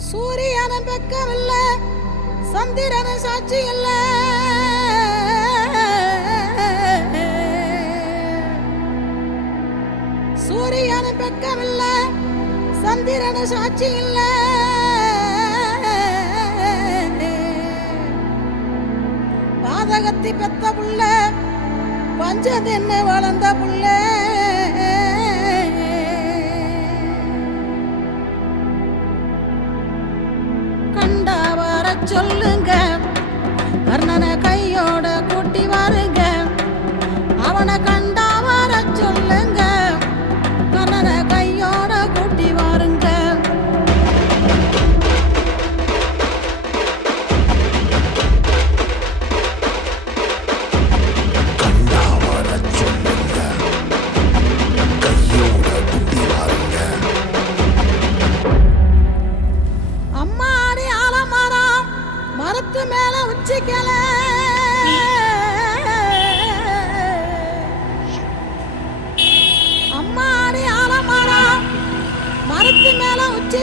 சூரியன பக்கம் இல்ல சந்திரன சாட்சி இல்ல. சூரியன பக்கம் இல்ல சந்திரன சாட்சி இல்ல. பாதகத்தி பெத்த புள்ள பஞ்சது என்ன வளர்ந்த புள்ள. சொல்லு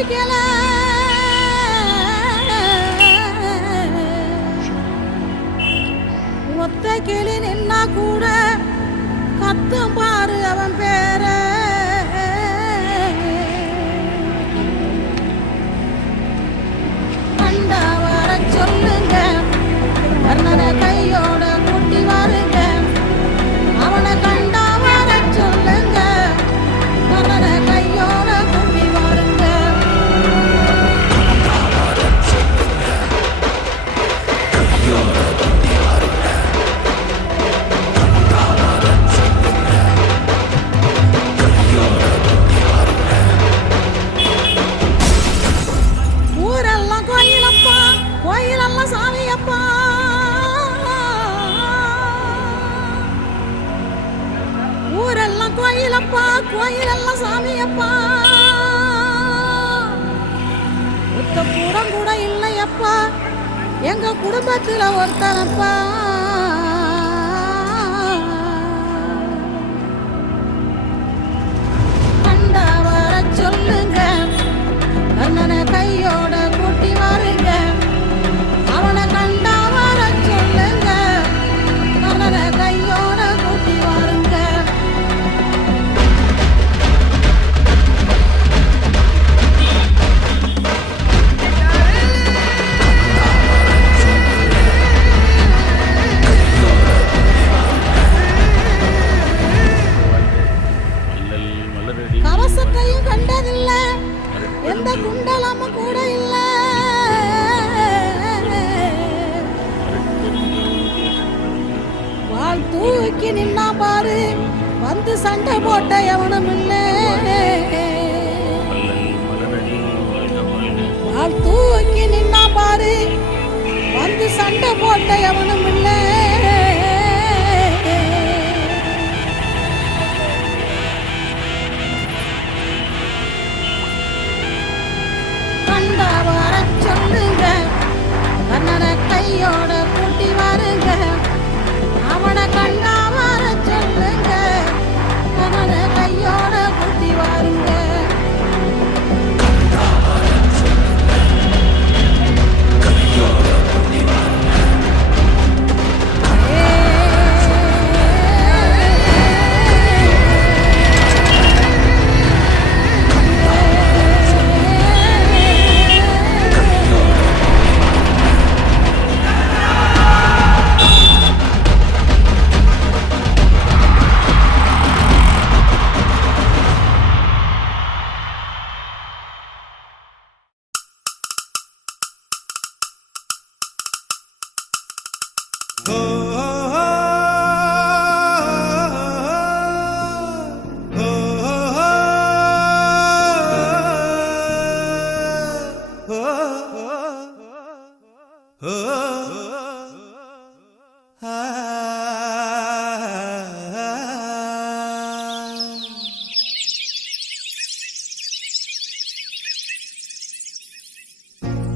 பிடிக்கல ஒத்த கிளி நின்னா கூட கத்தும் கோயிலப்பா கோயிலல்ல சாமியப்பா. ஒத்த கூடம் கூட இல்லையப்பா. எங்க குடும்பத்துல ஒருத்தனப்பா. அவன் தூக்கி நின்னா பாரு. வந்து சண்டை போட்ட எவனும் இல்லை. வாழ் தூக்கி நின்னா பாரு. வந்து சண்டை போட்ட எவனும்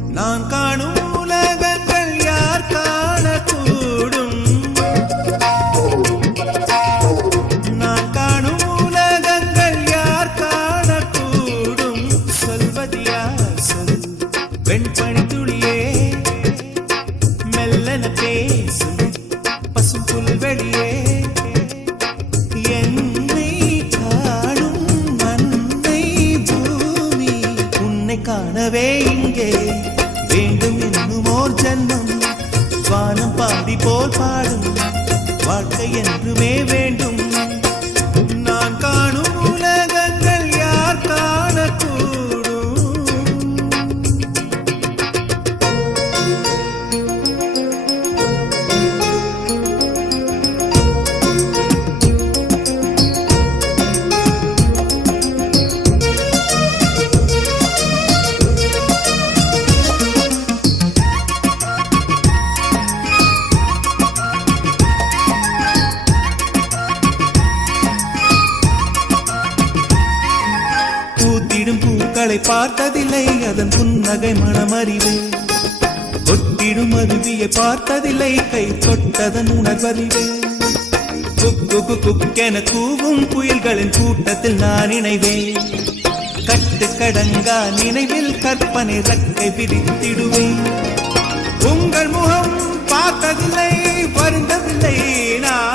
நான் காணும் வெண்பணி துளியே மெல்லன பேசும் பசும் புல்வெளியே என்னை காணும் மண்ணை பூமி உன்னை காணவே இங்கே. வேண்டும் என்னும் ஓர் ஜன்மம் வானம் பாடி போல் பாடும் வாழ்க்கை என்றுமே வேண்டும். நான் காணும் உங்களை பார்த்ததில்லை அதன் புன்னகை மனமறிவே. கொட்டிடும் அருவியை பார்த்ததில்லை கை தொட்டதன் உணர்வறிவே. குக்கு குக்கென கூவும் புயல்களின் கூட்டத்தில் நான் இணைவேன். கட்டு கடங்கா நினைவில் கற்பனை ரக்கை விரித்திடுவேன். உங்கள் முகம் பார்த்ததில்லை வருந்ததில்லை நான்